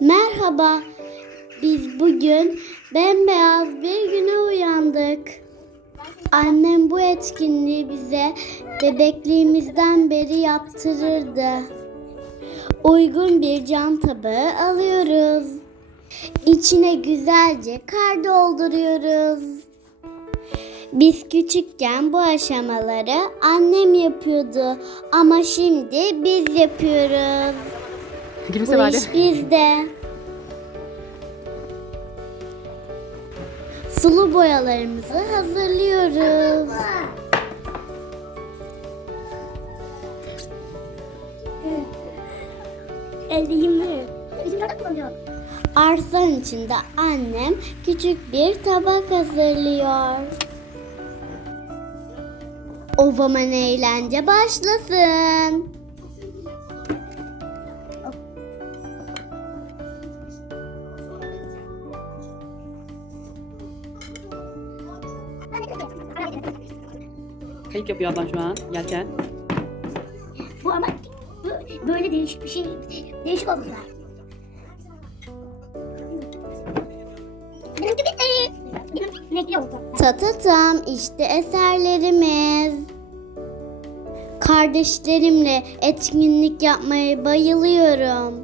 Merhaba. Biz bugün bembeyaz bir güne uyandık. Annem bu etkinliği bize bebekliğimizden beri yaptırırdı. Uygun bir cam tabağı alıyoruz. İçine güzelce kar dolduruyoruz. Biz küçükken bu aşamaları annem yapıyordu ama şimdi biz yapıyoruz. Gülümse Bu iş bizde. Sulu boyalarımızı hazırlıyoruz. Elde mi? Bizim nerede kullanıyor? Arsanın içinde annem küçük bir tabak hazırlıyor. O zaman eğlence başlasın. Kayık yapıyor ablan şu an. Yelken. Bu ama bu- böyle değişik bir şey. Değişik oldular. Benimki renkli oldu. Tatatam işte eserlerimiz. Kardeşlerimle etkinlik yapmaya bayılıyorum.